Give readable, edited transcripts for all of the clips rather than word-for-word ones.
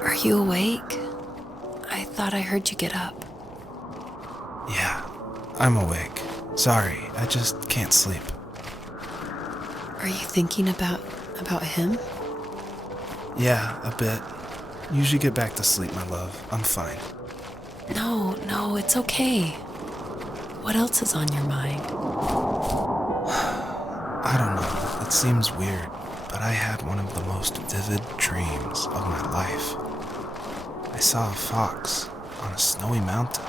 Are you awake? I thought I heard you get up. Yeah, I'm awake. Sorry, I just can't sleep. Are you thinking about him? Yeah, a bit. Usually get back to sleep, my love. I'm fine. No, it's okay. What else is on your mind? I don't know. It seems weird, but I had one of the most vivid dreams of my life. I saw a fox on a snowy mountain,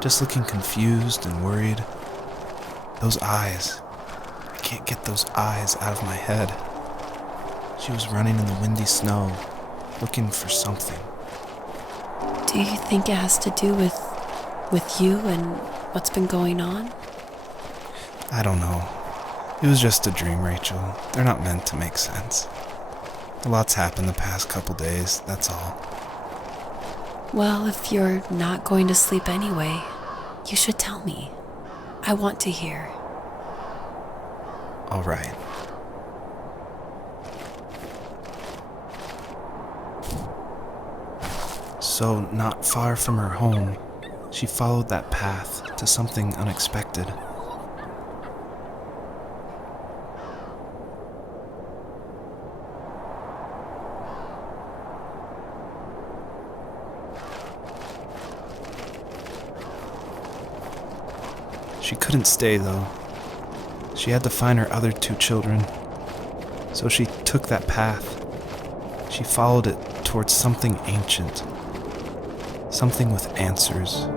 just looking confused and worried. Those eyes. I can't get those eyes out of my head. She was running in the windy snow, looking for something. Do you think it has to do with you and what's been going on? I don't know. It was just a dream, Rachel. They're not meant to make sense. A lot's happened the past couple days, that's all. Well, if you're not going to sleep anyway, you should tell me. I want to hear. All right. So, not far from her home, she followed that path to something unexpected. She couldn't stay, though. She had to find her other 2 children. So she took that path. She followed it towards something ancient. Something with answers.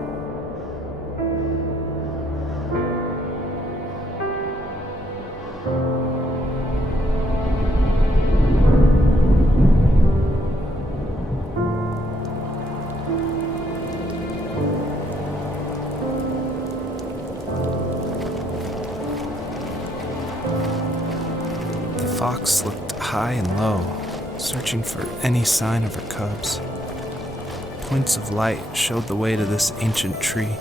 The fox looked high and low, searching for any sign of her cubs. Points of light showed the way to this ancient tree.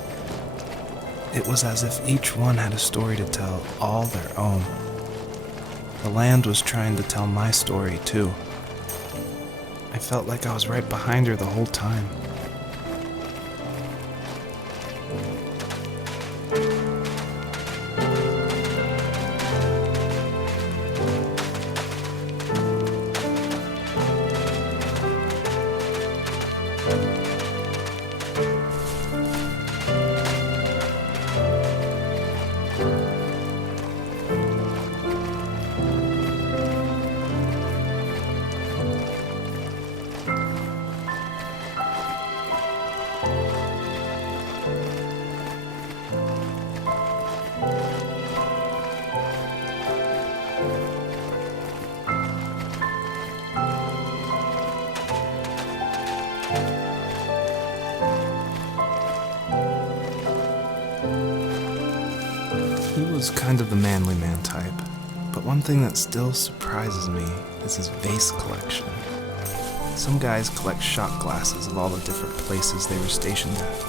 It was as if each one had a story to tell, all their own. The land was trying to tell my story, too. I felt like I was right behind her the whole time. He was kind of the manly man type, but one thing that still surprises me is his vase collection. Some guys collect shot glasses of all the different places they were stationed at,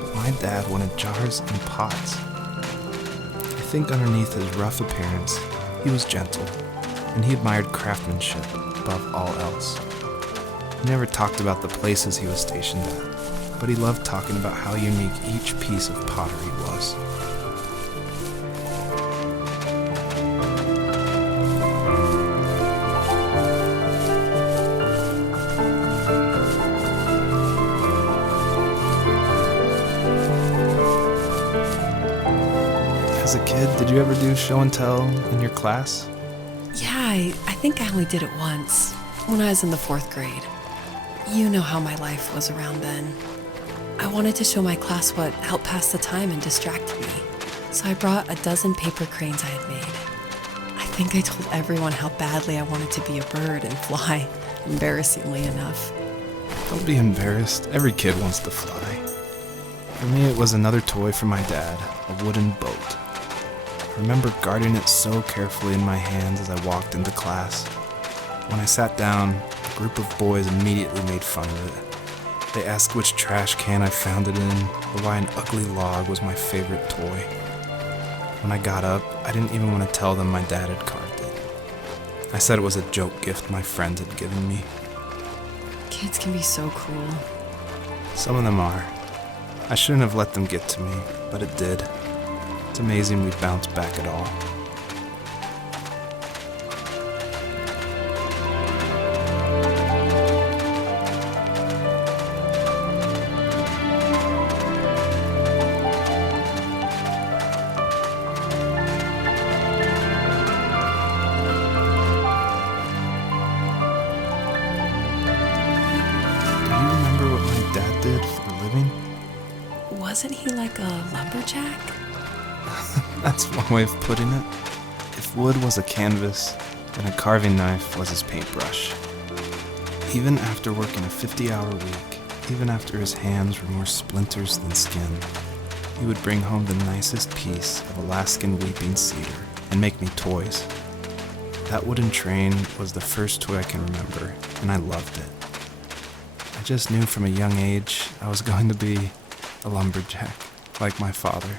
but my dad wanted jars and pots. I think underneath his rough appearance, he was gentle, and he admired craftsmanship above all else. He never talked about the places he was stationed at, but he loved talking about how unique each piece of pottery was. As a kid, did you ever do show and tell in your class? Yeah, I think I only did it once, when I was in the 4th grade. You know how my life was around then. I wanted to show my class what helped pass the time and distract me, so I brought a dozen paper cranes I had made. I think I told everyone how badly I wanted to be a bird and fly, embarrassingly enough. Don't be embarrassed. Every kid wants to fly. For me, it was another toy from my dad, a wooden boat. I remember guarding it so carefully in my hands as I walked into class. When I sat down, a group of boys immediately made fun of it. They asked which trash can I found it in, or why an ugly log was my favorite toy. When I got up, I didn't even want to tell them my dad had carved it. I said it was a joke gift my friend had given me. Kids can be so cruel. Some of them are. I shouldn't have let them get to me, but it did. It's amazing we bounced back at all. Did for a living? Wasn't he like a lumberjack? That's one way of putting it. If wood was a canvas, then a carving knife was his paintbrush. Even after working a 50-hour week, even after his hands were more splinters than skin, he would bring home the nicest piece of Alaskan weeping cedar and make me toys. That wooden train was the first toy I can remember, and I loved it. I just knew from a young age I was going to be a lumberjack, like my father.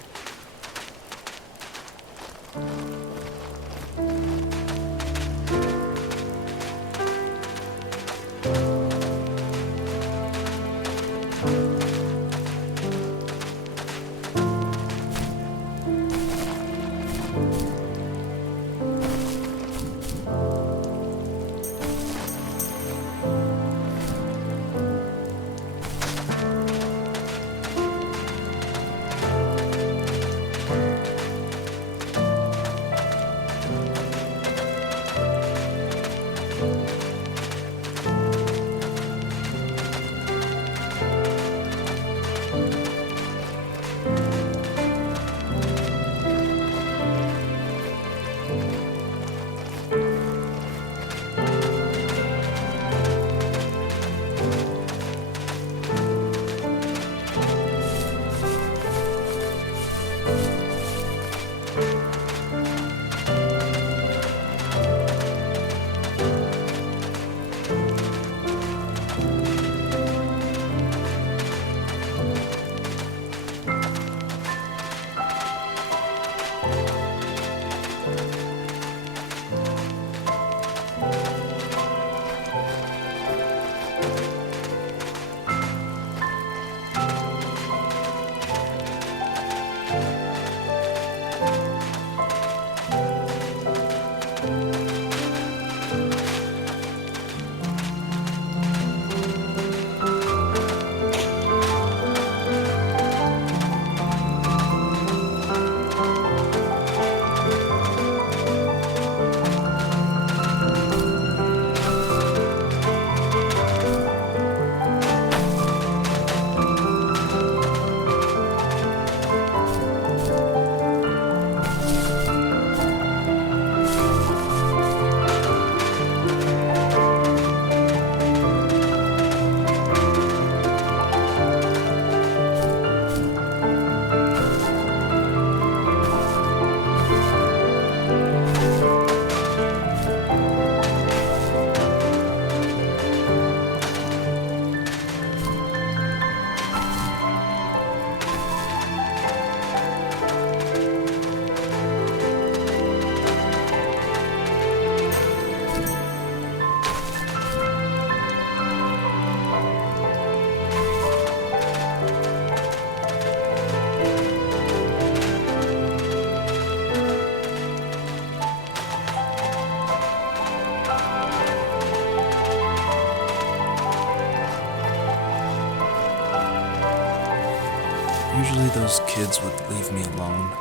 Usually those kids would leave me alone,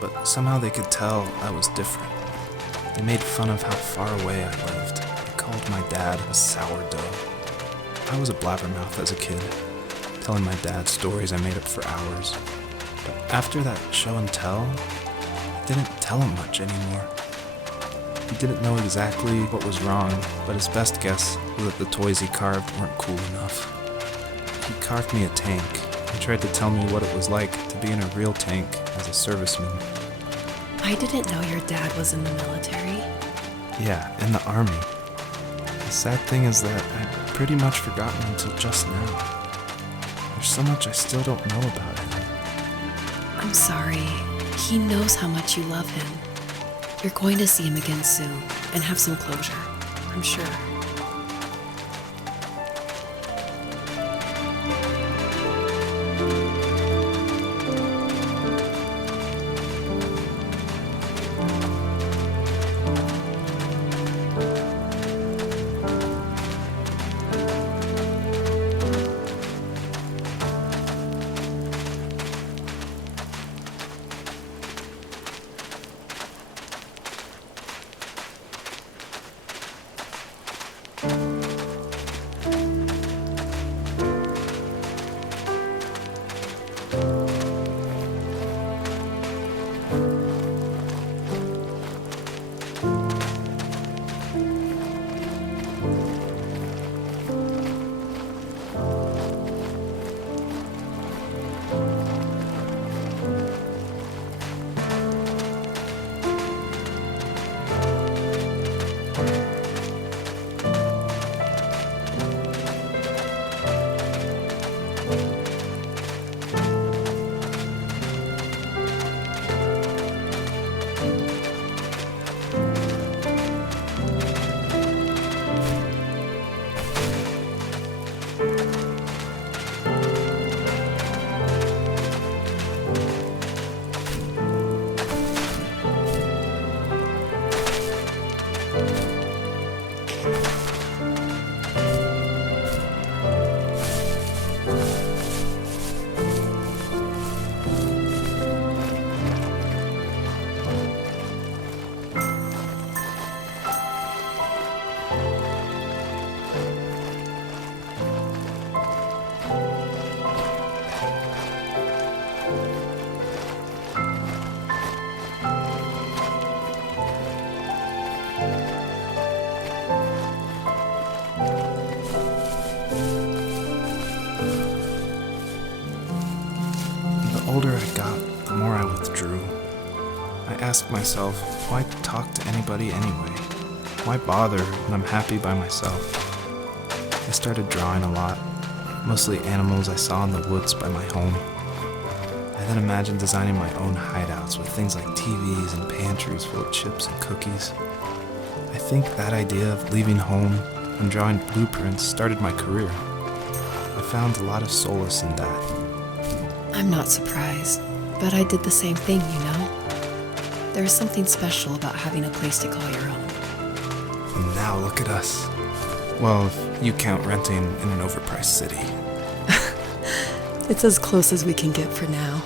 but somehow they could tell I was different. They made fun of how far away I lived. They called my dad a sourdough. I was a blabbermouth as a kid, telling my dad stories I made up for hours. But after that show and tell, I didn't tell him much anymore. He didn't know exactly what was wrong, but his best guess was that the toys he carved weren't cool enough. He carved me a tank. He tried to tell me what it was like to be in a real tank as a serviceman. I didn't know your dad was in the military. Yeah, in the army. The sad thing is that I'd pretty much forgotten until just now. There's so much I still don't know about him. I'm sorry. He knows how much you love him. You're going to see him again soon and have some closure, I'm sure. older I got, the more I withdrew. I asked myself, why talk to anybody anyway? Why bother when I'm happy by myself? I started drawing a lot, mostly animals I saw in the woods by my home. I then imagined designing my own hideouts with things like TVs and pantries full of chips and cookies. I think that idea of leaving home and drawing blueprints started my career. I found a lot of solace in that. I'm not surprised, but I did the same thing, you know? There's something special about having a place to call your own. And now look at us. Well, if you count renting in an overpriced city. It's as close as we can get for now.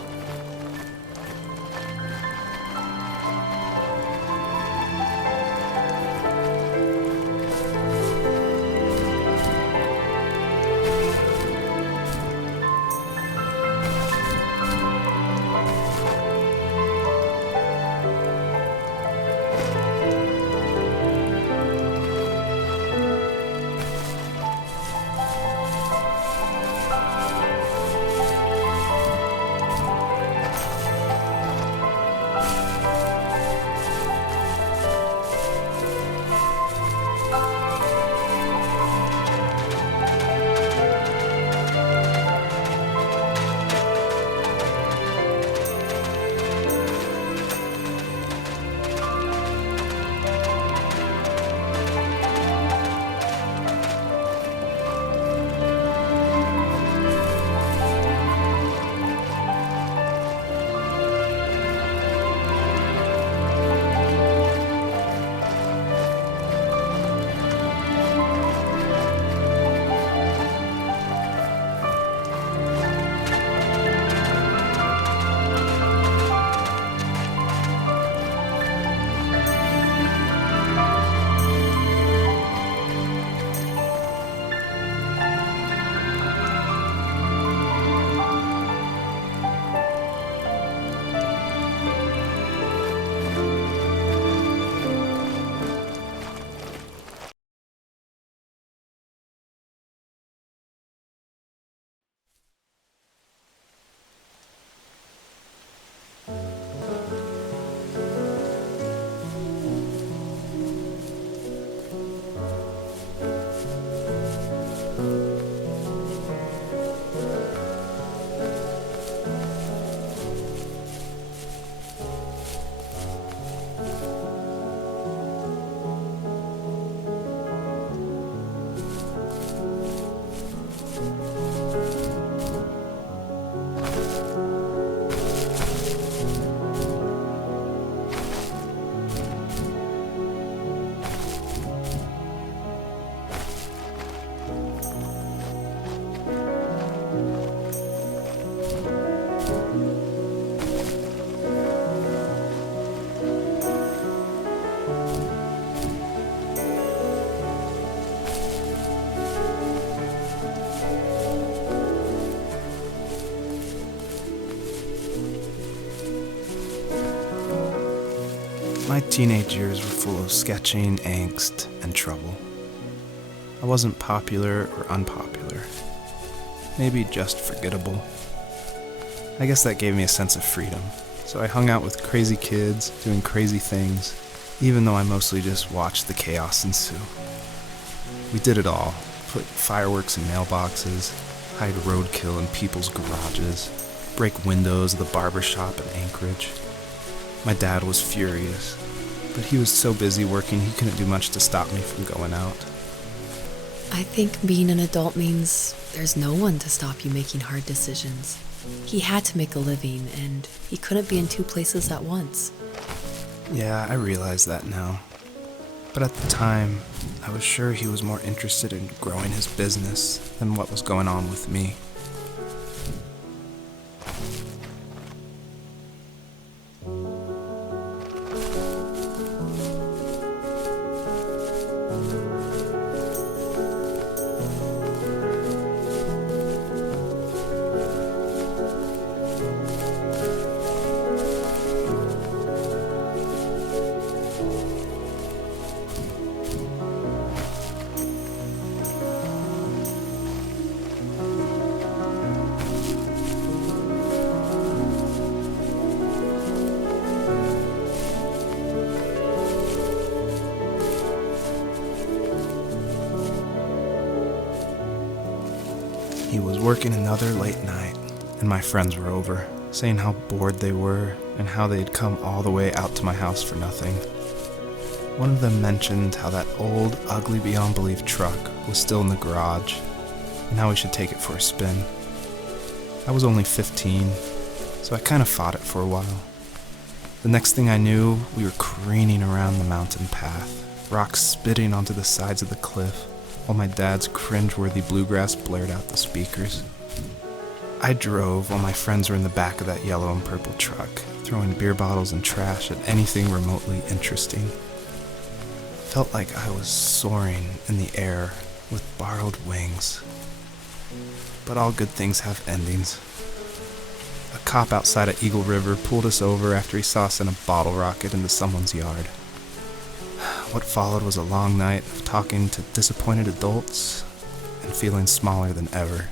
My teenage years were full of sketching, angst, and trouble. I wasn't popular or unpopular. Maybe just forgettable. I guess that gave me a sense of freedom, so I hung out with crazy kids, doing crazy things, even though I mostly just watched the chaos ensue. We did it all. Put fireworks in mailboxes, hide roadkill in people's garages, break windows of the barber shop in Anchorage. My dad was furious, but he was so busy working he couldn't do much to stop me from going out. I think being an adult means there's no one to stop you making hard decisions. He had to make a living, and he couldn't be in two places at once. Yeah, I realize that now. But at the time, I was sure he was more interested in growing his business than what was going on with me. He was working another late night, and my friends were over, saying how bored they were and how they'd come all the way out to my house for nothing. One of them mentioned how that old, ugly beyond belief truck was still in the garage, and how we should take it for a spin. I was only 15, so I kind of fought it for a while. The next thing I knew, we were careening around the mountain path, rocks spitting onto the sides of the cliff, while my dad's cringeworthy bluegrass blared out the speakers. I drove while my friends were in the back of that yellow and purple truck, throwing beer bottles and trash at anything remotely interesting. Felt like I was soaring in the air with borrowed wings. But all good things have endings. A cop outside of Eagle River pulled us over after he saw us in a bottle rocket into someone's yard. What followed was a long night of talking to disappointed adults and feeling smaller than ever.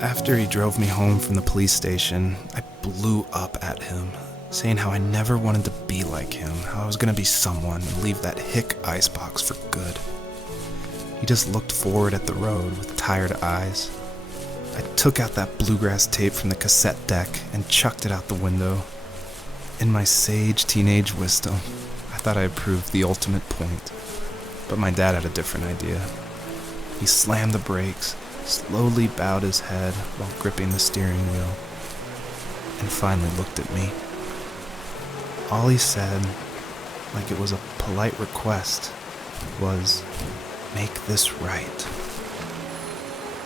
After he drove me home from the police station, I blew up at him, saying how I never wanted to be like him, how I was going to be someone and leave that hick icebox for good. He just looked forward at the road with tired eyes. I took out that bluegrass tape from the cassette deck and chucked it out the window. In my sage teenage wisdom, I thought I had proved the ultimate point. But my dad had a different idea. He slammed the brakes, slowly bowed his head while gripping the steering wheel, and finally looked at me. All he said, like it was a polite request, was, "Make this right."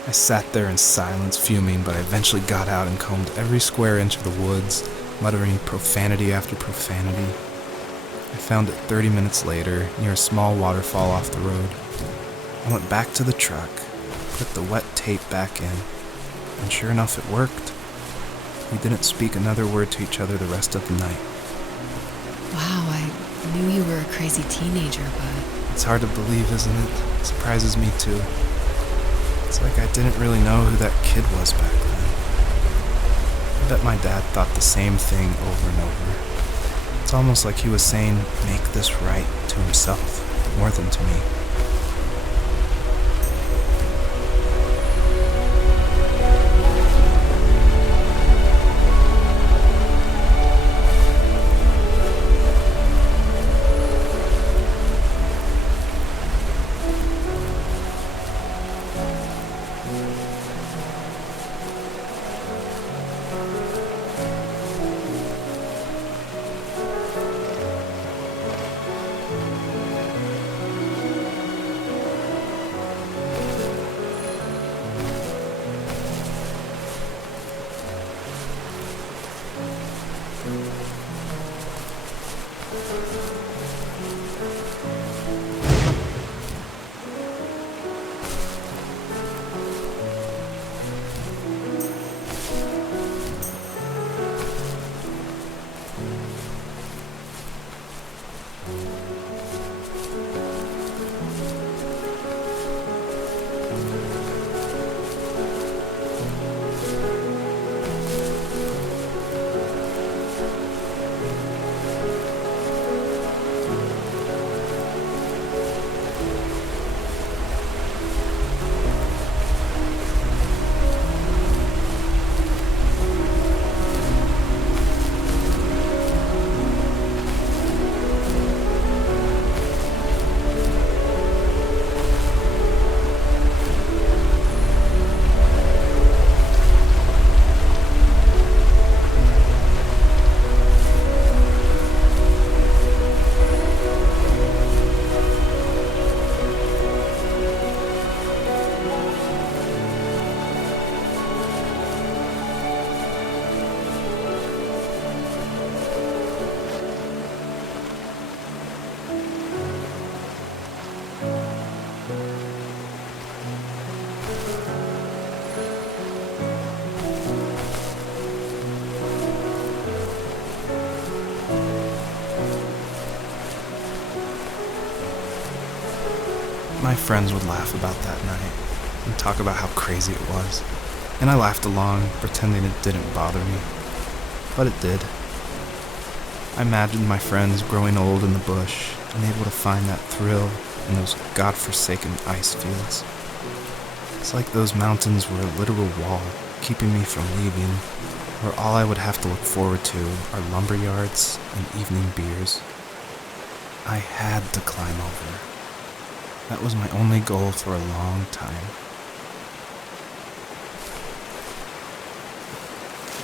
I sat there in silence, fuming, but I eventually got out and combed every square inch of the woods, muttering profanity after profanity. I found it 30 minutes later, near a small waterfall off the road. I went back to the truck, put the wet tape back in, and sure enough, it worked. We didn't speak another word to each other the rest of the night. Wow, I knew you were a crazy teenager, but It's hard to believe, isn't it? It surprises me too. It's like I didn't really know who that kid was back then. I bet my dad thought the same thing over and over. It's almost like he was saying, "Make this right," to himself, more than to me. My friends would laugh about that night and talk about how crazy it was, and I laughed along, pretending it didn't bother me. But it did. I imagined my friends growing old in the bush, unable to find that thrill in those godforsaken ice fields. It's like those mountains were a literal wall, keeping me from leaving, where all I would have to look forward to are lumber yards and evening beers. I had to climb over. That was my only goal for a long time.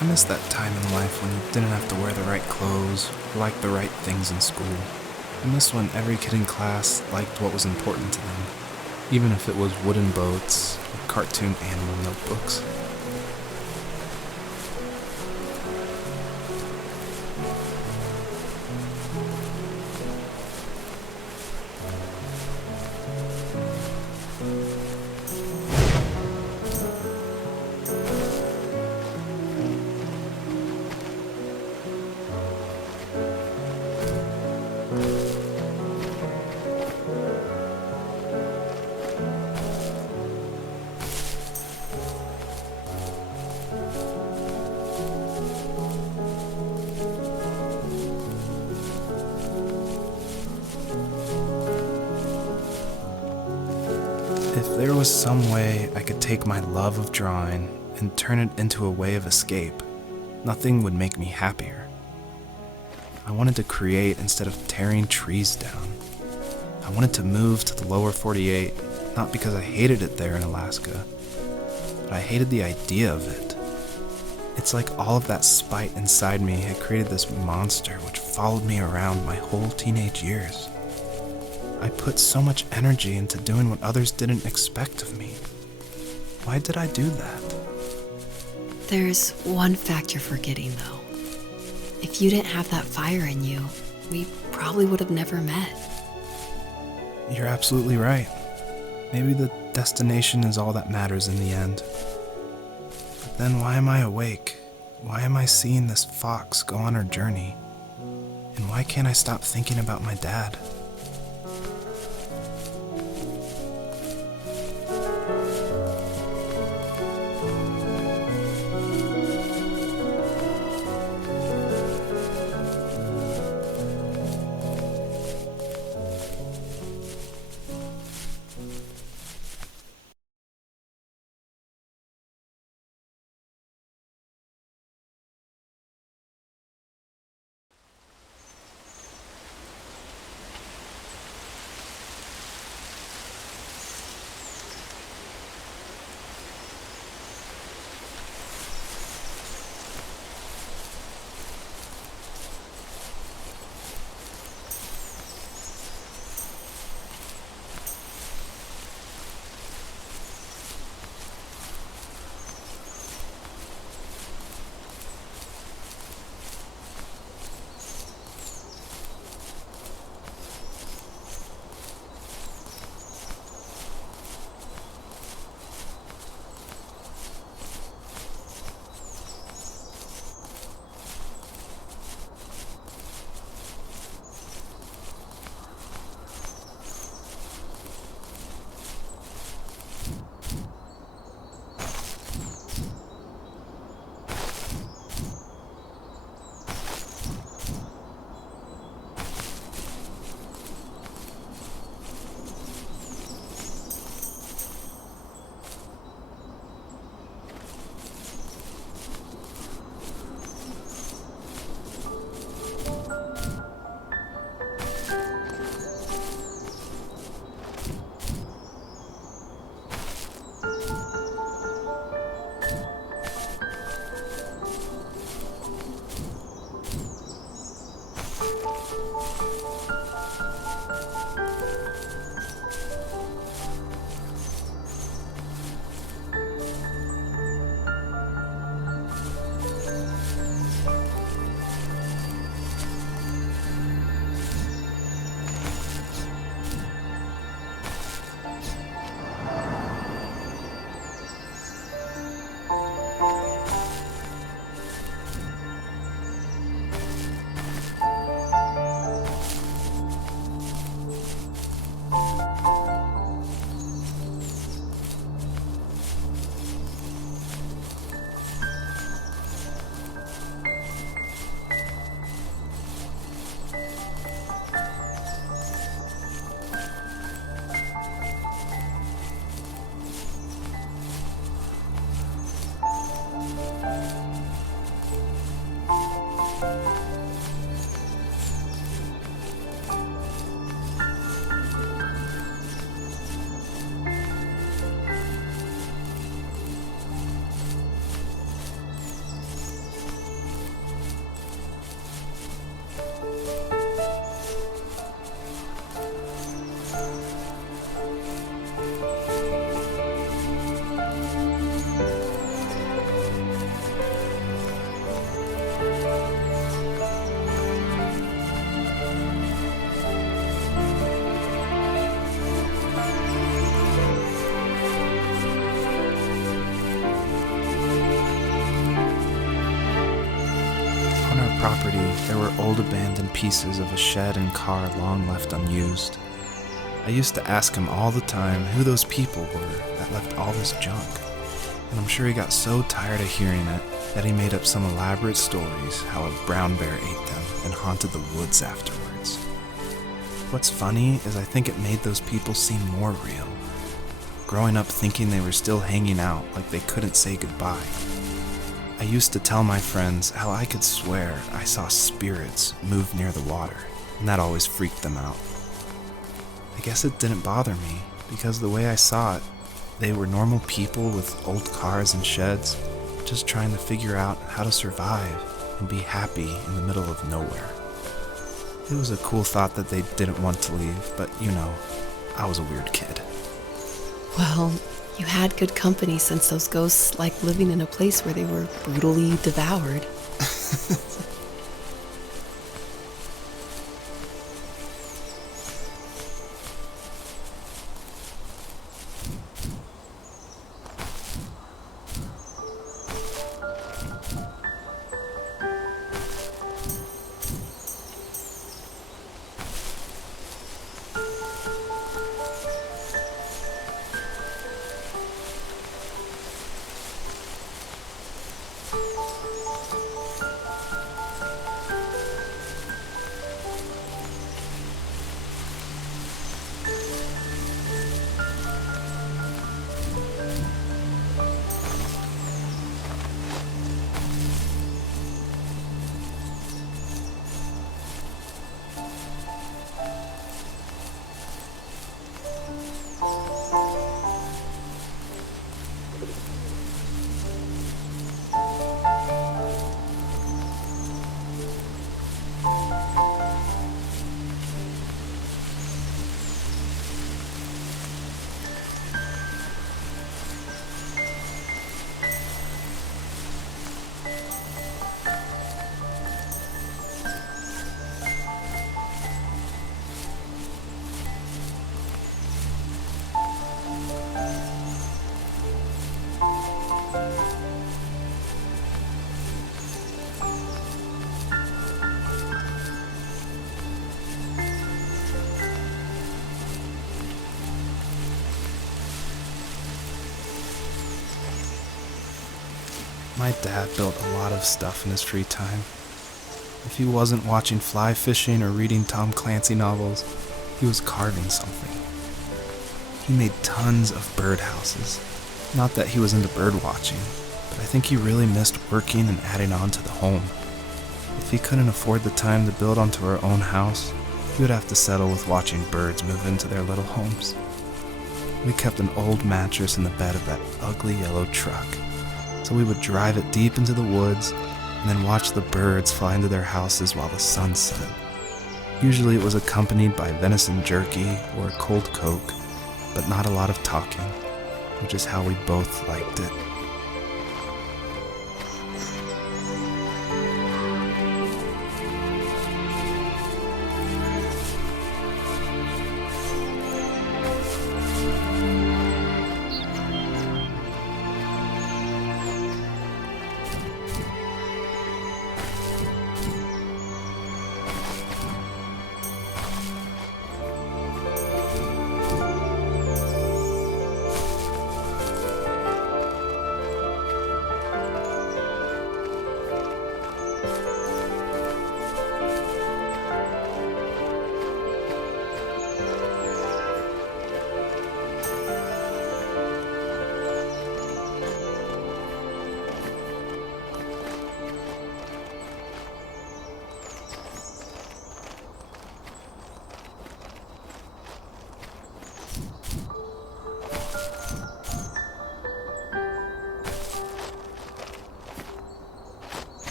I miss that time in life when you didn't have to wear the right clothes or like the right things in school. I miss when every kid in class liked what was important to them, even if it was wooden boats or cartoon animal notebooks. If there was some way I could take my love of drawing and turn it into a way of escape, nothing would make me happier. I wanted to create instead of tearing trees down. I wanted to move to the lower 48, not because I hated it there in Alaska, but I hated the idea of it. It's like all of that spite inside me had created this monster which followed me around my whole teenage years. I put so much energy into doing what others didn't expect of me. Why did I do that? There's one fact you're forgetting, though. If you didn't have that fire in you, we probably would have never met. You're absolutely right. Maybe the destination is all that matters in the end. But then why am I awake? Why am I seeing this fox go on her journey? And why can't I stop thinking about my dad? Property, there were old abandoned pieces of a shed and car long left unused. I used to ask him all the time who those people were that left all this junk, and I'm sure he got so tired of hearing it that he made up some elaborate stories how a brown bear ate them and haunted the woods afterwards. What's funny is I think it made those people seem more real. growing up thinking they were still hanging out like they couldn't say goodbye. I used to tell my friends how I could swear I saw spirits move near the water, and that always freaked them out. I guess it didn't bother me, because the way I saw it, they were normal people with old cars and sheds, just trying to figure out how to survive and be happy in the middle of nowhere. It was a cool thought that they didn't want to leave, but I was a weird kid. Well, you had good company since those ghosts liked living in a place where they were brutally devoured. My dad built a lot of stuff in his free time. If he wasn't watching fly fishing or reading Tom Clancy novels, he was carving something. He made tons of birdhouses. Not that he was into bird watching, but I think he really missed working and adding on to the home. If he couldn't afford the time to build onto our own house, he would have to settle with watching birds move into their little homes. We kept an old mattress in the bed of that ugly yellow truck, so we would drive it deep into the woods and then watch the birds fly into their houses while the sun set. Usually it was accompanied by venison jerky or a cold Coke, but not a lot of talking, which is how we both liked it.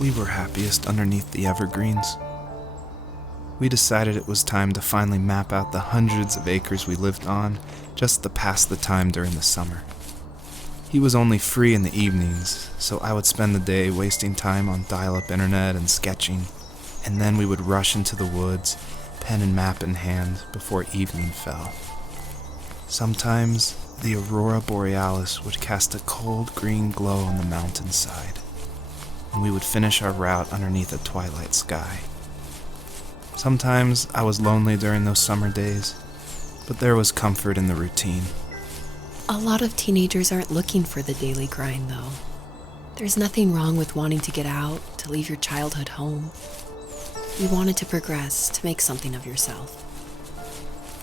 We were happiest underneath the evergreens. We decided it was time to finally map out the hundreds of acres we lived on just to pass the time during the summer. He was only free in the evenings, so I would spend the day wasting time on dial-up internet and sketching, and then we would rush into the woods, pen and map in hand, before evening fell. Sometimes, the aurora borealis would cast a cold green glow on the mountainside, and we would finish our route underneath a twilight sky. Sometimes I was lonely during those summer days, but there was comfort in the routine. A lot of teenagers aren't looking for the daily grind, though. There's nothing wrong with wanting to get out, to leave your childhood home. You wanted to progress, to make something of yourself.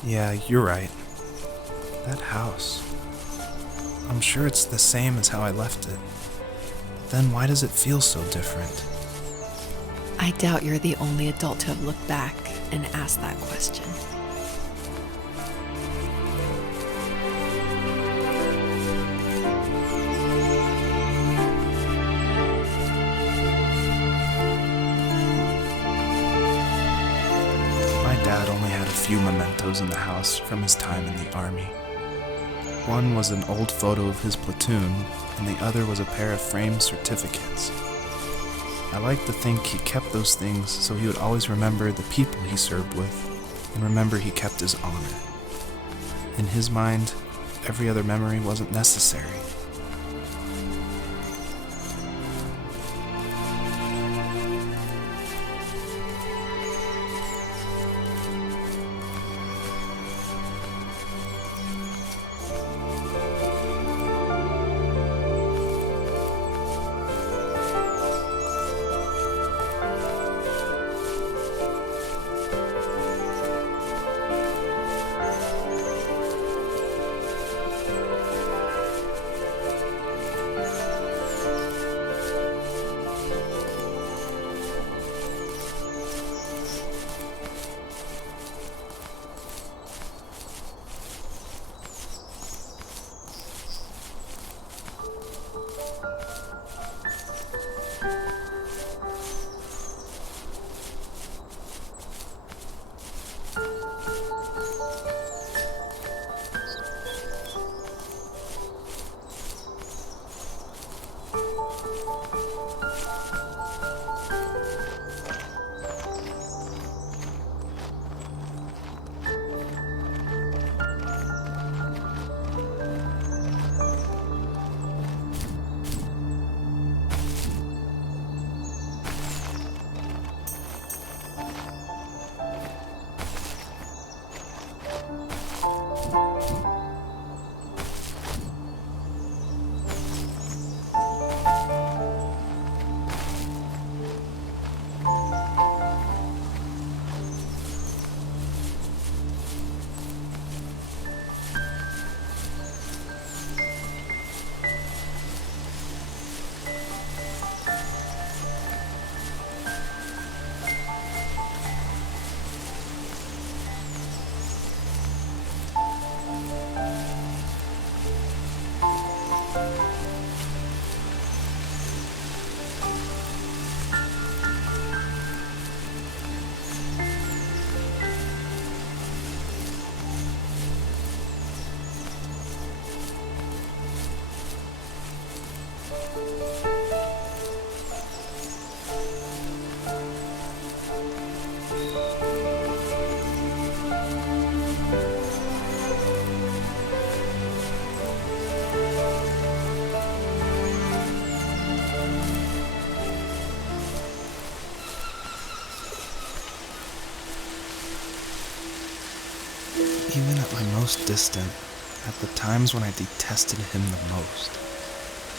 Yeah, you're right. That house. I'm sure it's the same as how I left it. But then why does it feel so different? I doubt you're the only adult to have looked back and asked that question. My dad only had a few mementos in the house from his time in the army. One was an old photo of his platoon, and the other was a pair of framed certificates. I like to think he kept those things so he would always remember the people he served with, and remember he kept his honor. In his mind, every other memory wasn't necessary. Even at my most distant, at the times when I detested him the most,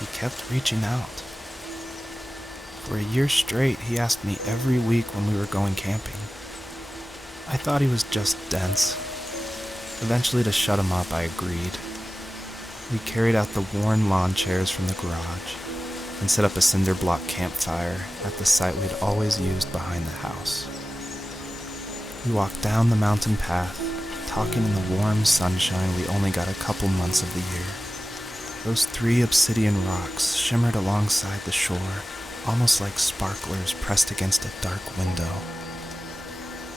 he kept reaching out. For a year straight, he asked me every week when we were going camping. I thought he was just dense. Eventually, to shut him up, I agreed. We carried out the worn lawn chairs from the garage and set up a cinder block campfire at the site we'd always used behind the house. We walked down the mountain path, talking in the warm sunshine we only got a couple months of the year. Those 3 obsidian rocks shimmered alongside the shore, almost like sparklers pressed against a dark window.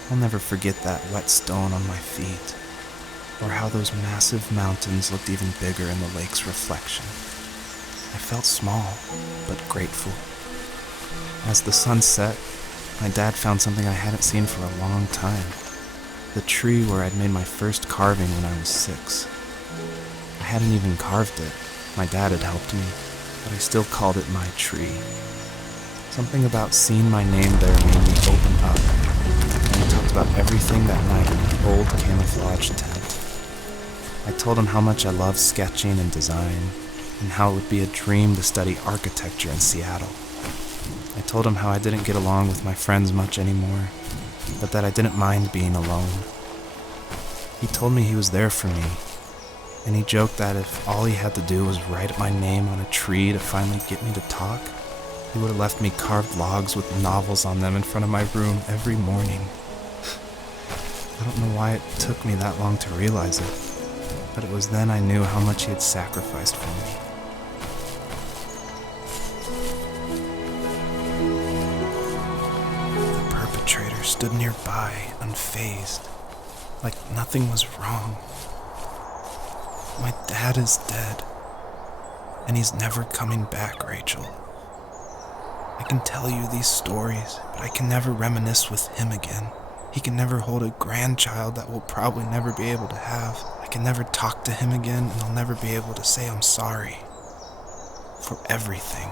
I'll never forget that wet stone on my feet, or how those massive mountains looked even bigger in the lake's reflection. I felt small, but grateful. As the sun set, my dad found something I hadn't seen for a long time. The tree where I'd made my first carving when I was 6. I hadn't even carved it. My dad had helped me, but I still called it my tree. Something about seeing my name there made me open up, and we talked about everything that night in the old camouflage tent. I told him how much I loved sketching and design, and how it would be a dream to study architecture in Seattle. I told him how I didn't get along with my friends much anymore, but that I didn't mind being alone. He told me he was there for me, and he joked that if all he had to do was write my name on a tree to finally get me to talk, he would have left me carved logs with novels on them in front of my room every morning. I don't know why it took me that long to realize it, but it was then I knew how much he had sacrificed for me. The perpetrator stood nearby, unfazed, like nothing was wrong. My dad is dead, and he's never coming back, Rachel. I can tell you these stories, but I can never reminisce with him again. He can never hold a grandchild that we'll probably never be able to have. I can never talk to him again, and I'll never be able to say I'm sorry for everything.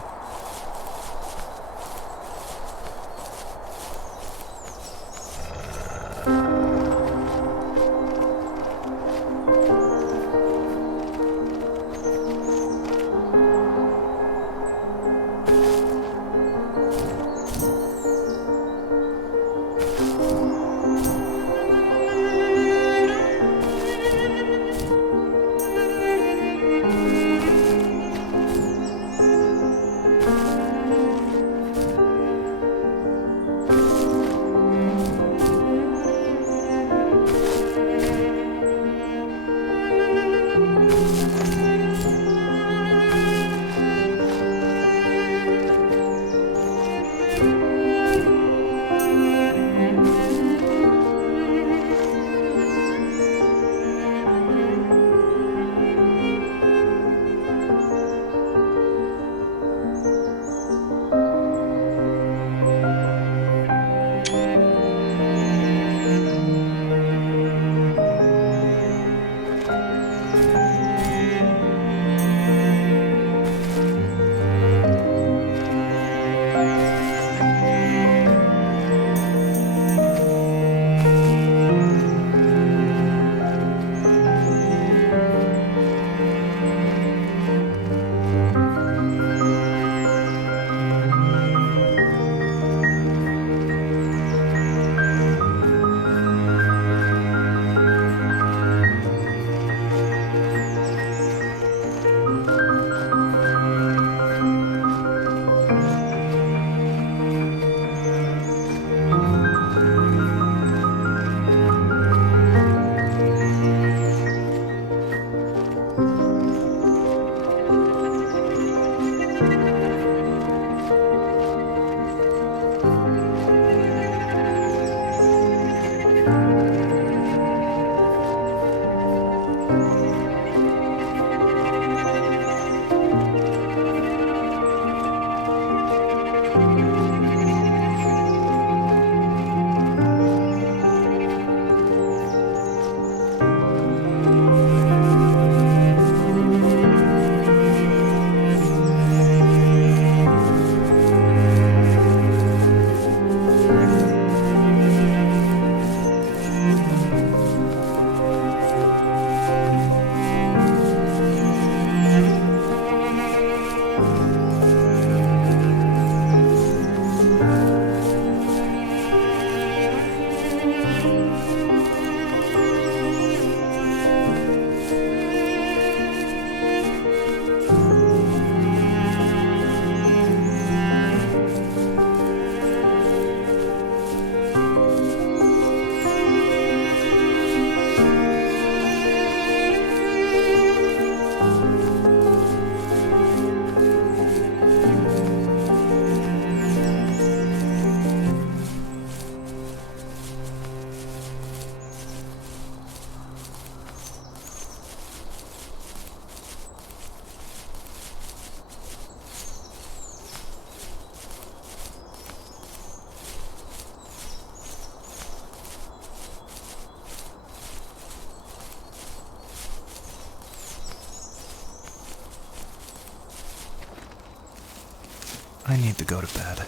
I need to go to bed.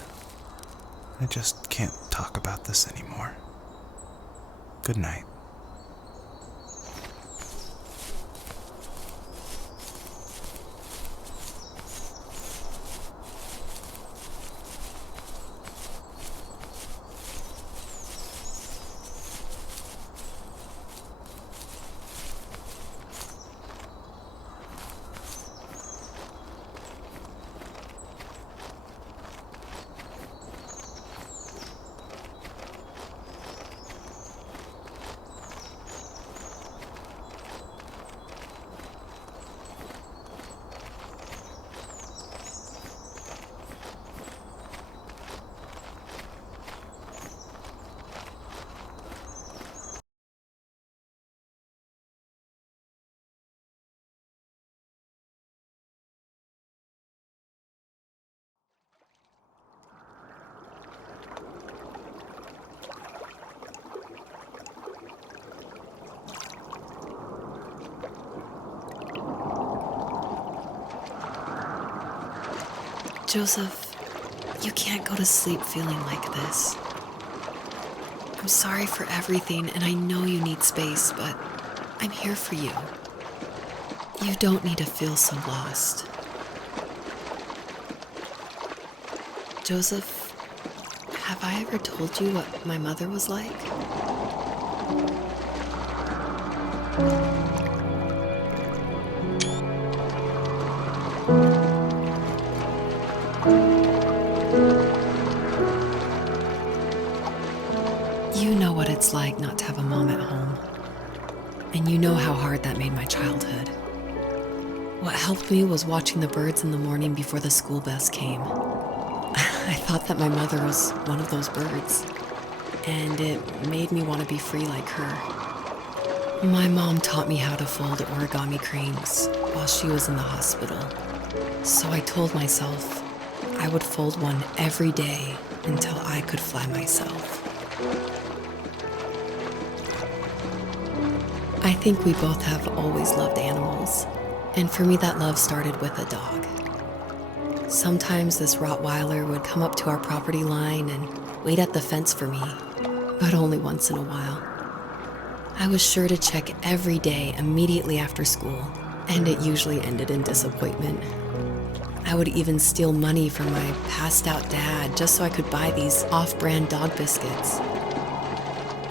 I just can't talk about this anymore. Good night. Joseph, you can't go to sleep feeling like this. I'm sorry for everything, and I know you need space, but I'm here for you. You don't need to feel so lost. Joseph, have I ever told you what my mother was like? You know what it's like not to have a mom at home. And you know how hard that made my childhood. What helped me was watching the birds in the morning before the school bus came. I thought that my mother was one of those birds, and it made me want to be free like her. My mom taught me how to fold origami cranes while she was in the hospital. So I told myself I would fold one every day until I could fly myself. I think we both have always loved animals, and for me that love started with a dog. Sometimes this Rottweiler would come up to our property line and wait at the fence for me, but only once in a while. I was sure to check every day immediately after school, and it usually ended in disappointment. I would even steal money from my passed-out dad just so I could buy these off-brand dog biscuits.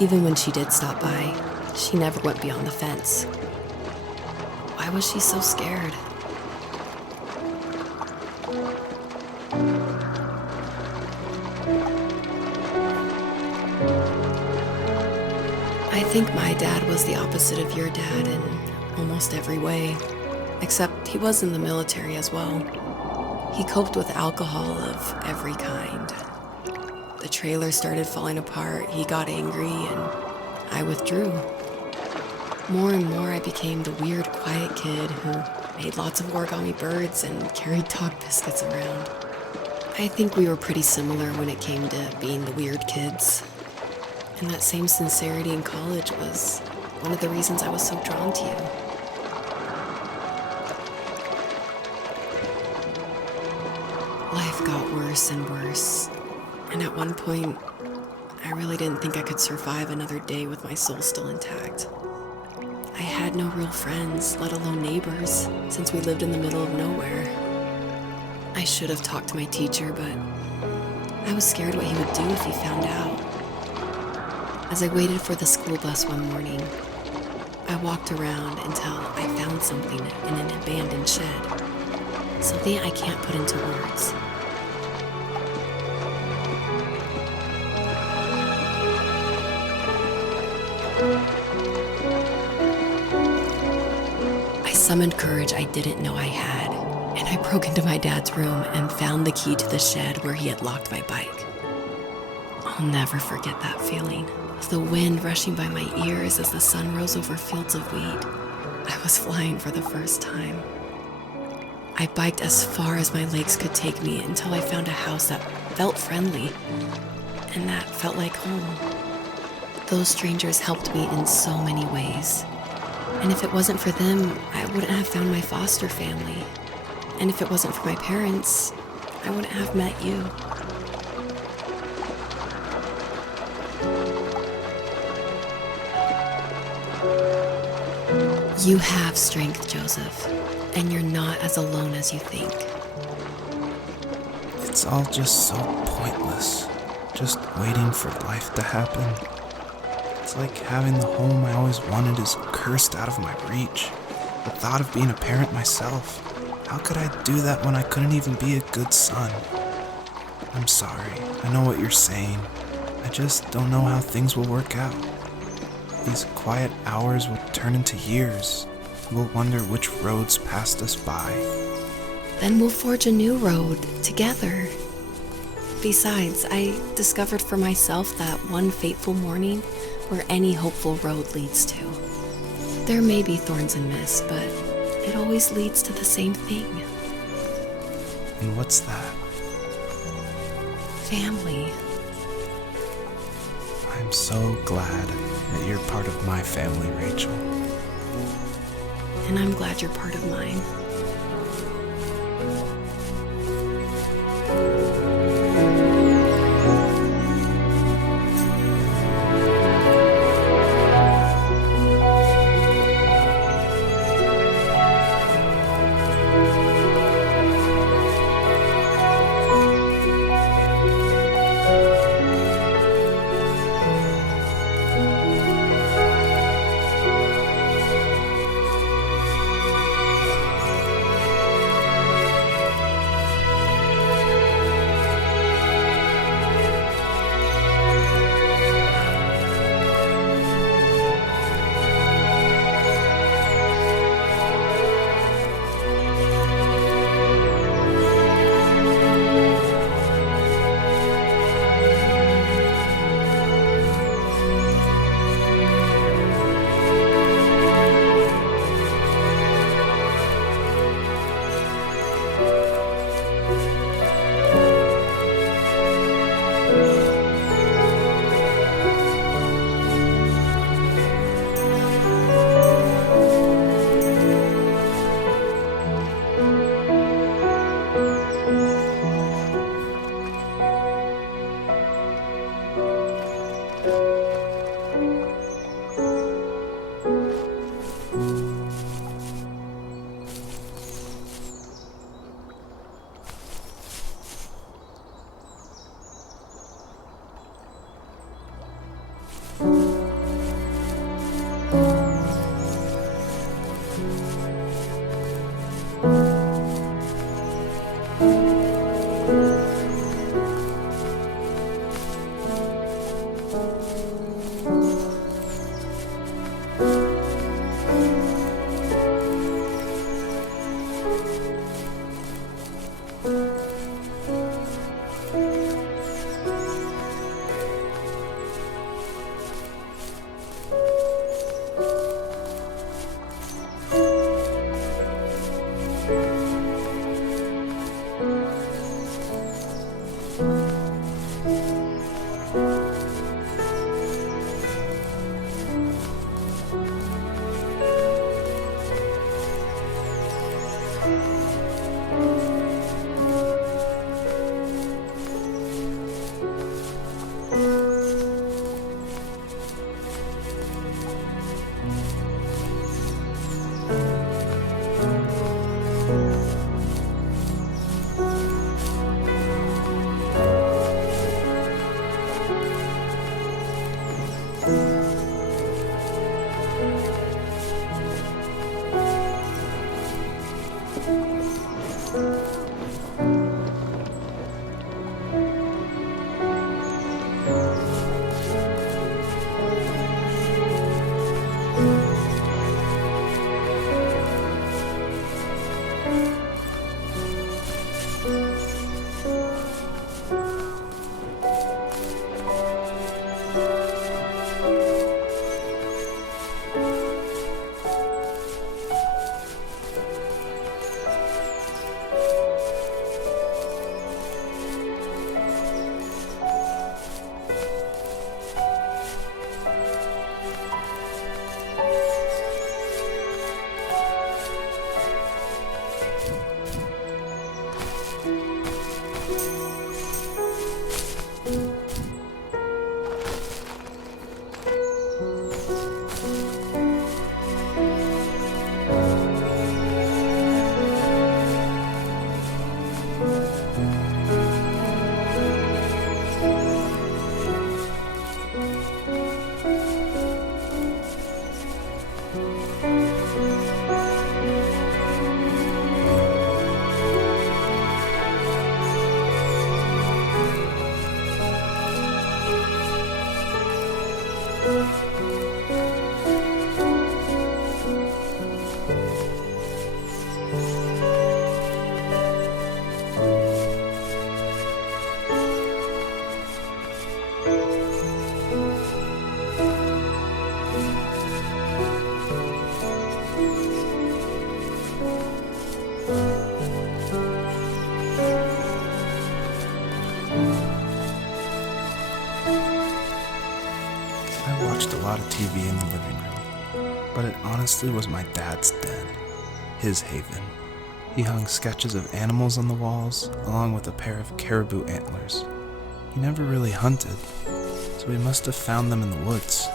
Even when she did stop by, she never went beyond the fence. Why was she so scared? I think my dad was the opposite of your dad in almost every way, except he was in the military as well. He coped with alcohol of every kind. The trailer started falling apart, he got angry, and I withdrew. More and more, I became the weird, quiet kid who made lots of origami birds and carried dog biscuits around. I think we were pretty similar when it came to being the weird kids. And that same sincerity in college was one of the reasons I was so drawn to you. Life got worse and worse, and at one point, I really didn't think I could survive another day with my soul still intact. I had no real friends, let alone neighbors, since we lived in the middle of nowhere. I should have talked to my teacher, but I was scared what he would do if he found out. As I waited for the school bus one morning, I walked around until I found something in an abandoned shed. Something I can't put into words. I summoned courage I didn't know I had, and I broke into my dad's room and found the key to the shed where he had locked my bike. I'll never forget that feeling, of the wind rushing by my ears as the sun rose over fields of wheat. I was flying for the first time. I biked as far as my legs could take me until I found a house that felt friendly, and that felt like home. Those strangers helped me in so many ways. And if it wasn't for them, I wouldn't have found my foster family. And if it wasn't for my parents, I wouldn't have met you. You have strength, Joseph, and you're not as alone as you think. It's all just so pointless. Just waiting for life to happen. It's like having the home I always wanted is cursed out of my reach. The thought of being a parent myself. How could I do that when I couldn't even be a good son? I'm sorry. I know what you're saying. I just don't know how things will work out. These quiet hours will turn into years. We'll wonder which roads passed us by. Then we'll forge a new road together. Besides, I discovered for myself that one fateful morning where any hopeful road leads to. There may be thorns and mist, but it always leads to the same thing. And what's that? Family. I'm so glad that you're part of my family, Rachel. And I'm glad you're part of mine. lot of TV in the living room, but it honestly was my dad's den, his haven. He hung sketches of animals on the walls, along with a pair of caribou antlers. He never really hunted, so he must have found them in the woods.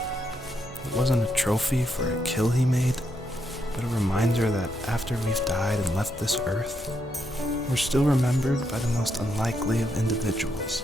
It wasn't a trophy for a kill he made, but a reminder that after we've died and left this earth, we're still remembered by the most unlikely of individuals.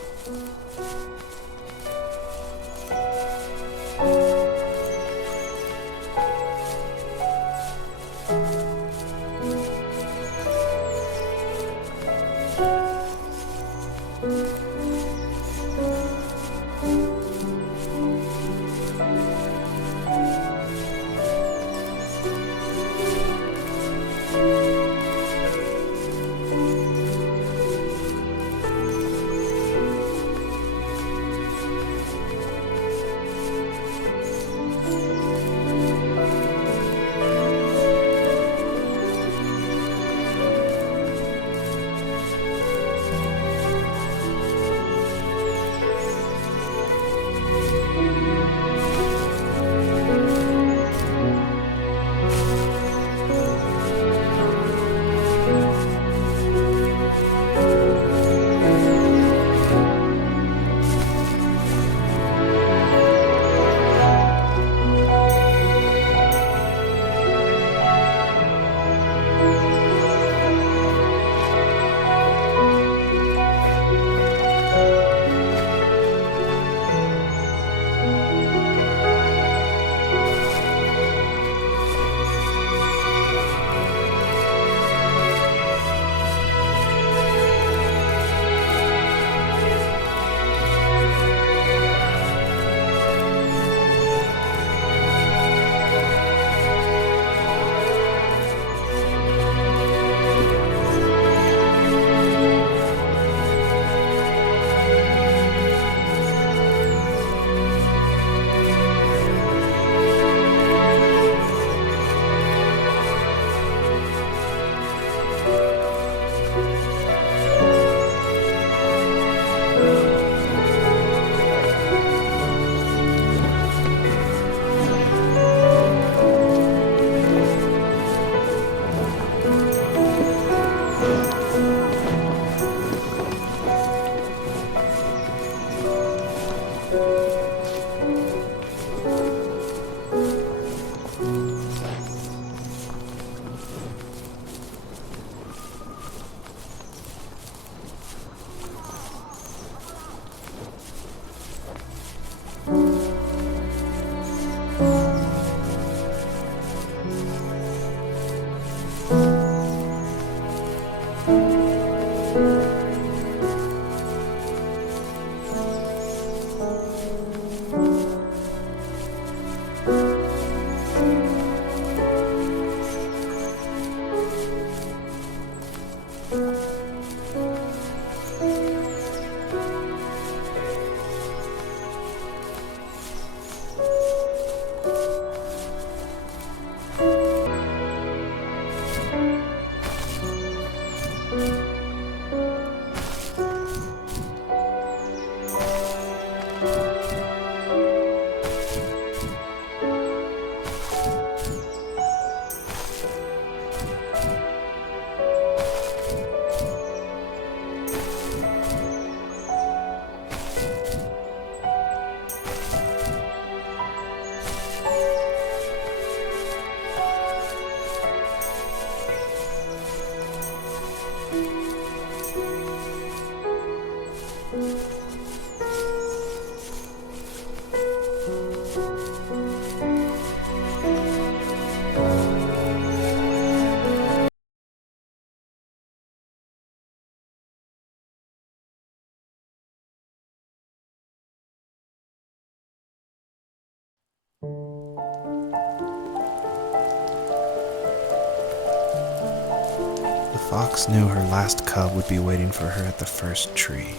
The fox knew her last cub would be waiting for her at the first tree.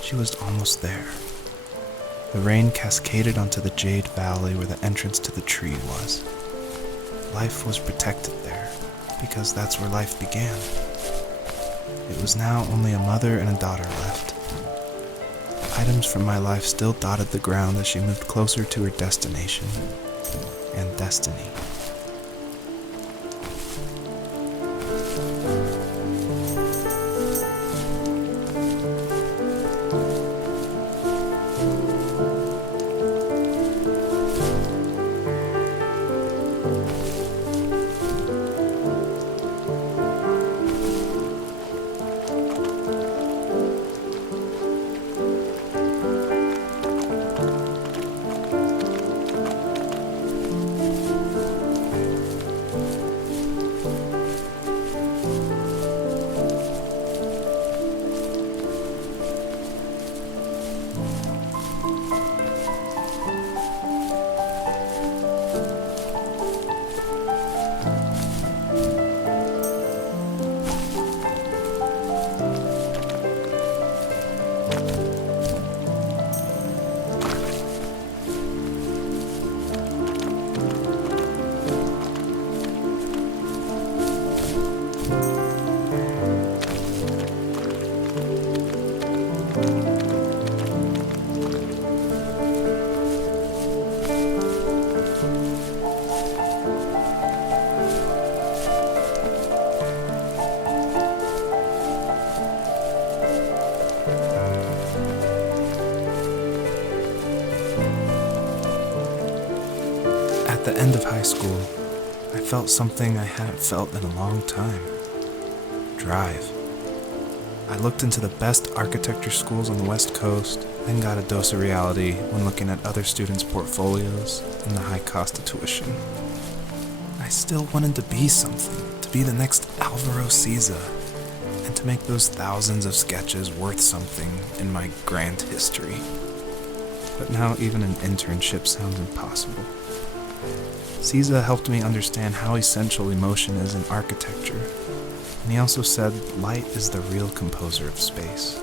She was almost there. The rain cascaded onto the jade valley where the entrance to the tree was. Life was protected there, because that's where life began. It was now only a mother and a daughter left. I items from my life still dotted the ground as she moved closer to her destination and destiny. At the end of high school, I felt something I hadn't felt in a long time. Drive. I looked into the best architecture schools on the West Coast, then got a dose of reality when looking at other students' portfolios and the high cost of tuition. I still wanted to be something, to be the next Alvaro Siza, and to make those thousands of sketches worth something in my grand history. But now even an internship sounds impossible. Siza helped me understand how essential emotion is in architecture, and he also said light is the real composer of space.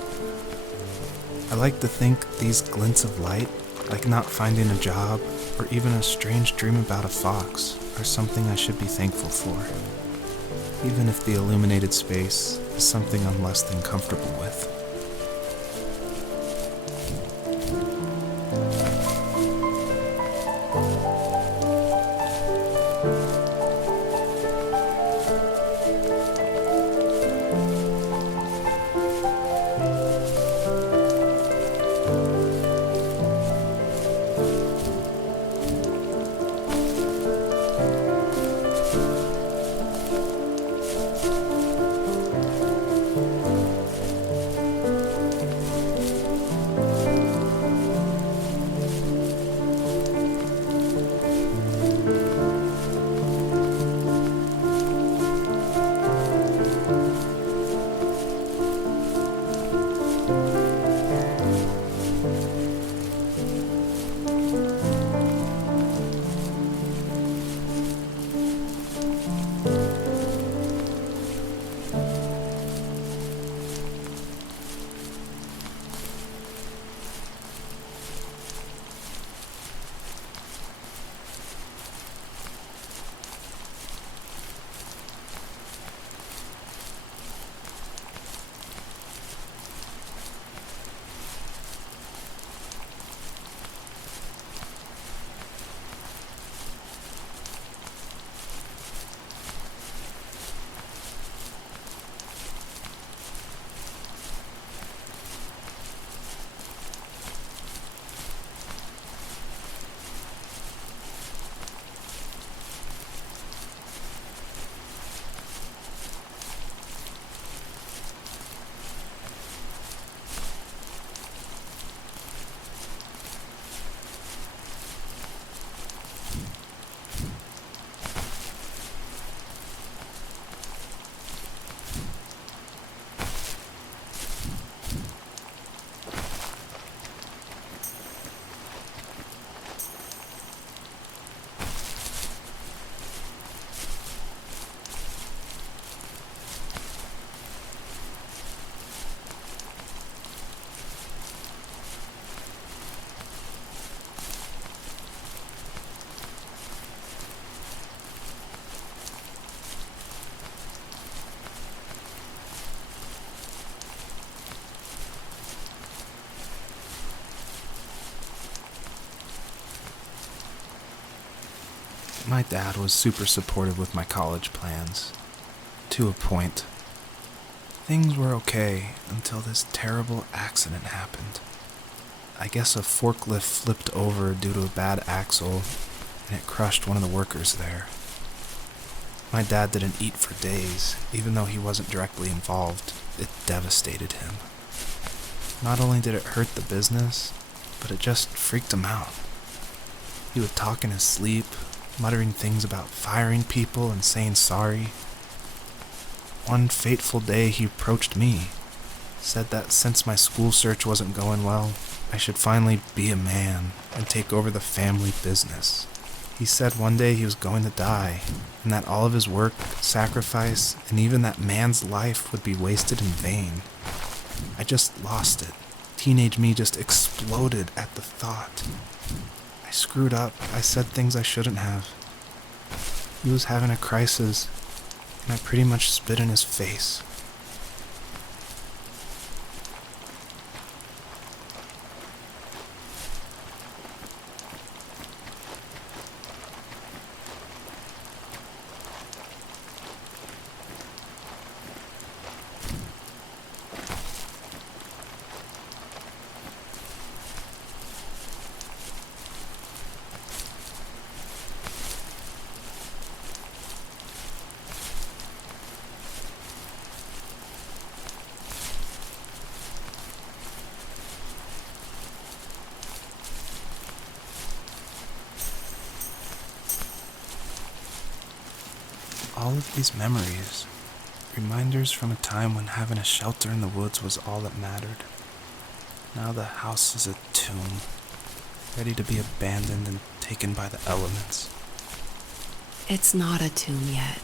I like to think these glints of light, like not finding a job or even a strange dream about a fox, are something I should be thankful for, even if the illuminated space is something I'm less than comfortable with. My dad was super supportive with my college plans. To a point. Things were okay until this terrible accident happened. I guess a forklift flipped over due to a bad axle, and it crushed one of the workers there. My dad didn't eat for days, even though he wasn't directly involved. It devastated him. Not only did it hurt the business, but it just freaked him out. He would talk in his sleep, muttering things about firing people and saying sorry. One fateful day he approached me, said that since my school search wasn't going well, I should finally be a man and take over the family business. He said one day he was going to die, and that all of his work, sacrifice, and even that man's life would be wasted in vain. I just lost it. Teenage me just exploded at the thought. I screwed up. I said things I shouldn't have. He was having a crisis, and I pretty much spit in his face. All of these memories, reminders from a time when having a shelter in the woods was all that mattered. Now the house is a tomb, ready to be abandoned and taken by the elements. It's not a tomb yet,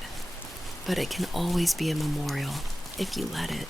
but it can always be a memorial if you let it.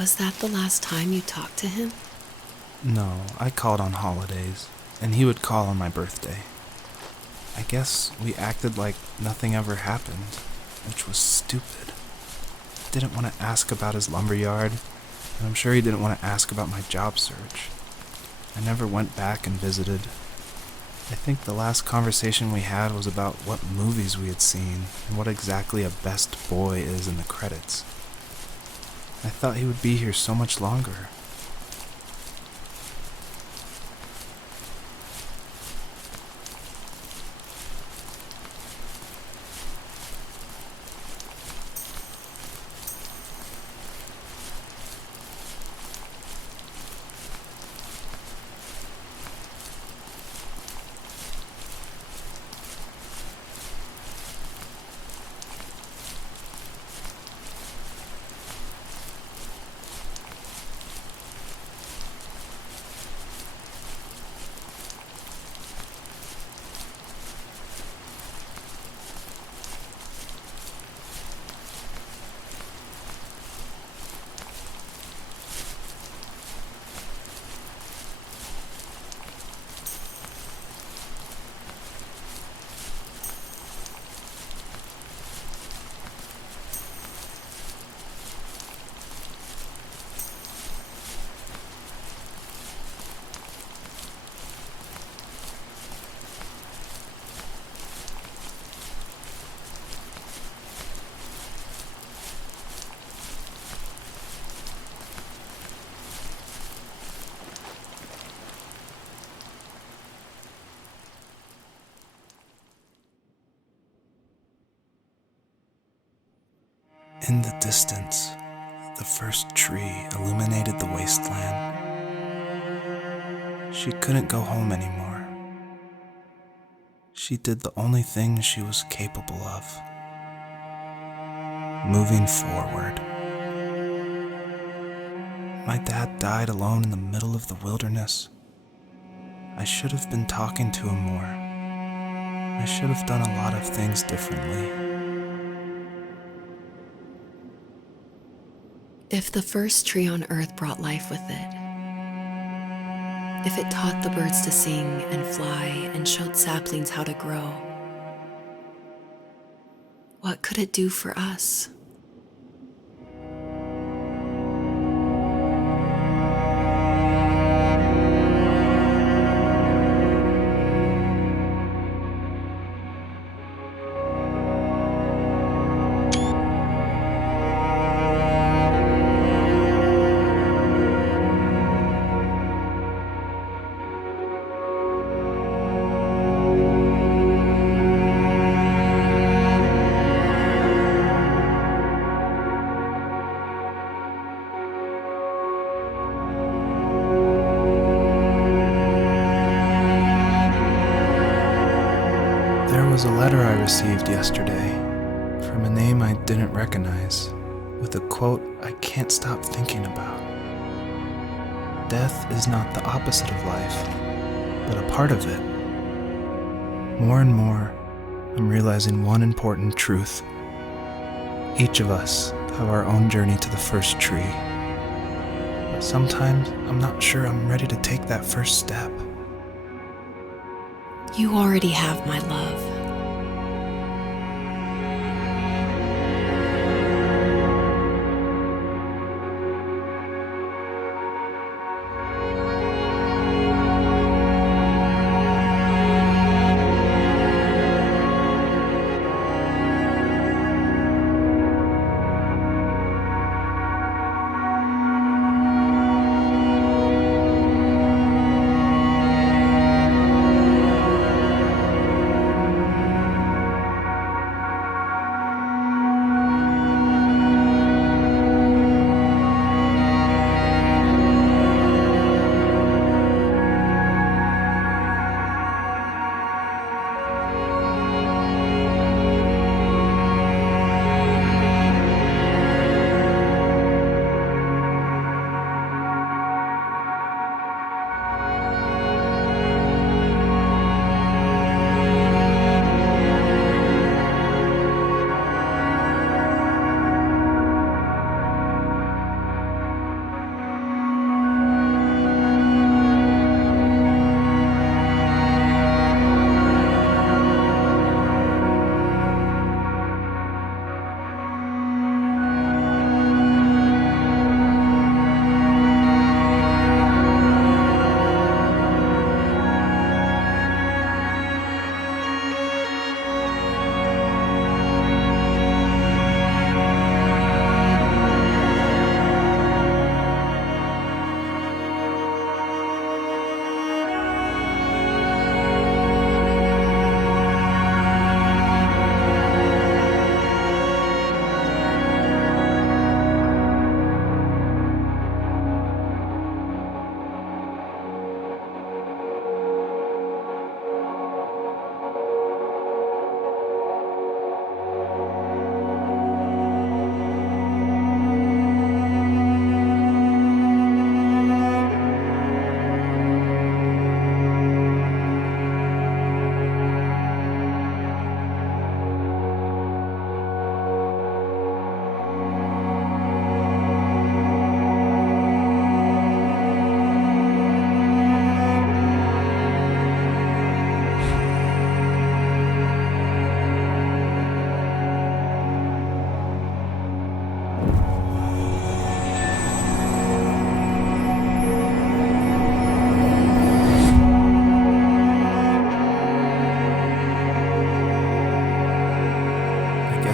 Was that the last time you talked to him? No, I called on holidays, and he would call on my birthday. I guess we acted like nothing ever happened, which was stupid. Didn't want to ask about his lumberyard, and I'm sure he didn't want to ask about my job search. I never went back and visited. I think the last conversation we had was about what movies we had seen and what exactly a best boy is in the credits. I thought he would be here so much longer. In the distance, the first tree illuminated the wasteland. She couldn't go home anymore. She did the only thing she was capable of: moving forward. My dad died alone in the middle of the wilderness. I should have been talking to him more. I should have done a lot of things differently. If the first tree on Earth brought life with it, if it taught the birds to sing and fly and showed saplings how to grow, what could it do for us? There was a letter I received yesterday from a name I didn't recognize, with a quote I can't stop thinking about. Death is not the opposite of life, but a part of it. More and more, I'm realizing one important truth. Each of us have our own journey to the first tree. But sometimes I'm not sure I'm ready to take that first step. You already have my love.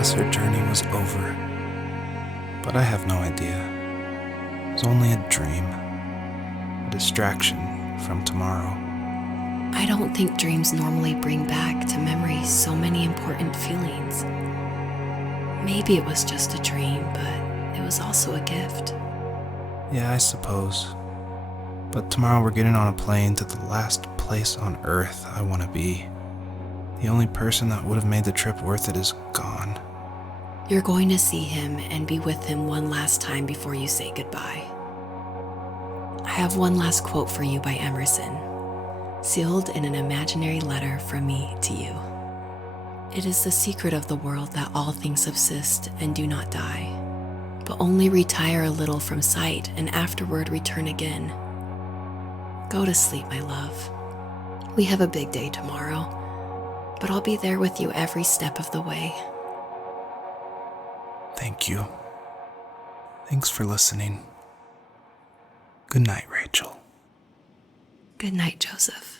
guess her journey was over. But I have no idea. It was only a dream, a distraction from tomorrow. I don't think dreams normally bring back to memory so many important feelings. Maybe it was just a dream, but it was also a gift. Yeah, I suppose. But tomorrow we're getting on a plane to the last place on Earth I want to be. The only person that would have made the trip worth it is gone. You're going to see him and be with him one last time before you say goodbye. I have one last quote for you by Emerson, sealed in an imaginary letter from me to you. It is the secret of the world that all things subsist and do not die, but only retire a little from sight and afterward return again. Go to sleep, my love. We have a big day tomorrow, but I'll be there with you every step of the way. Thank you. Thanks for listening. Good night, Rachel. Good night, Joseph.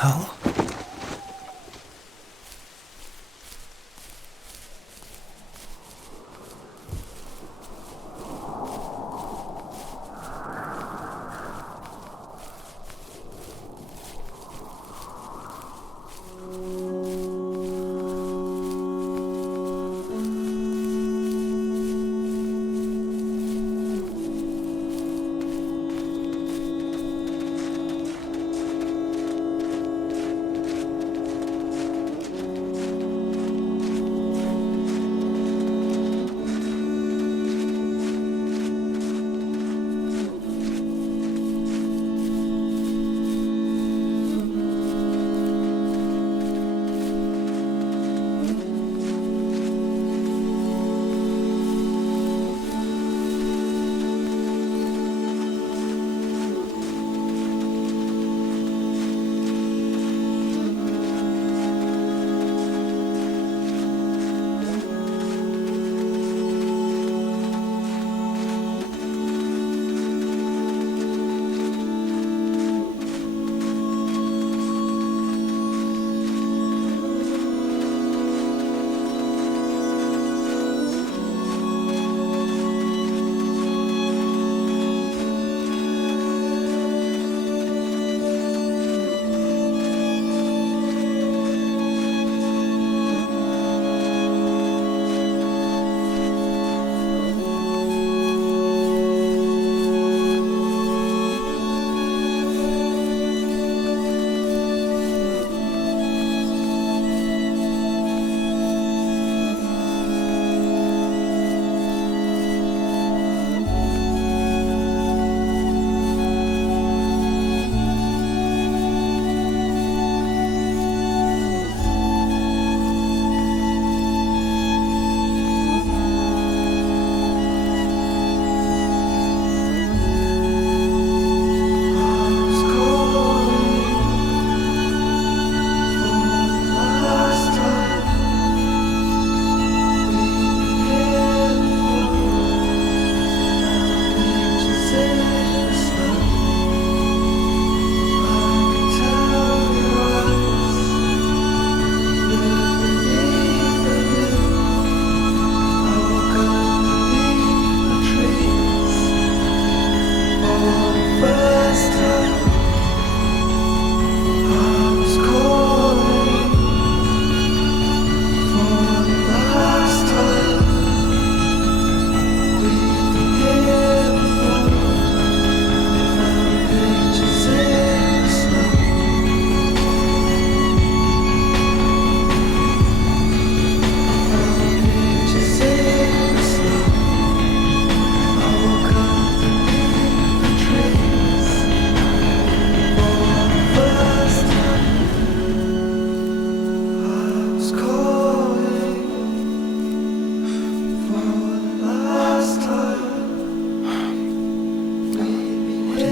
Hell?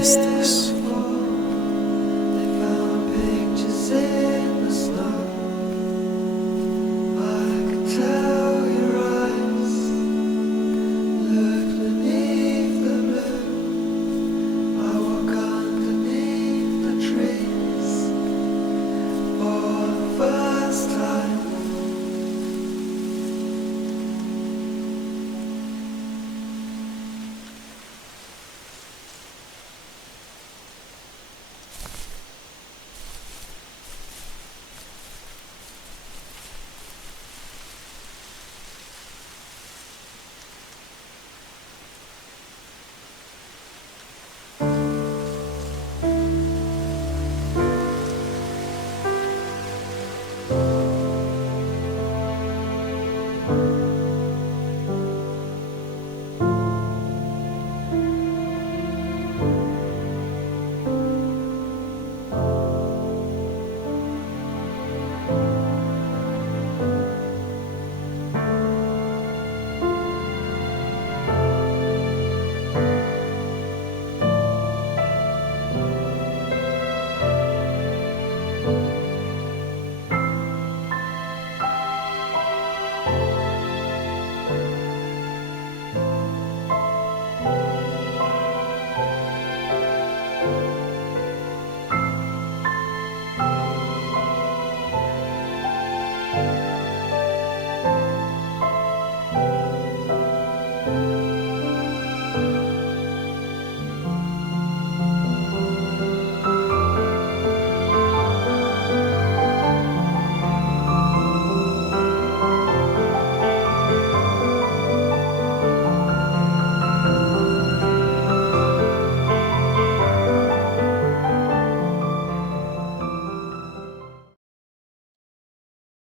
is this?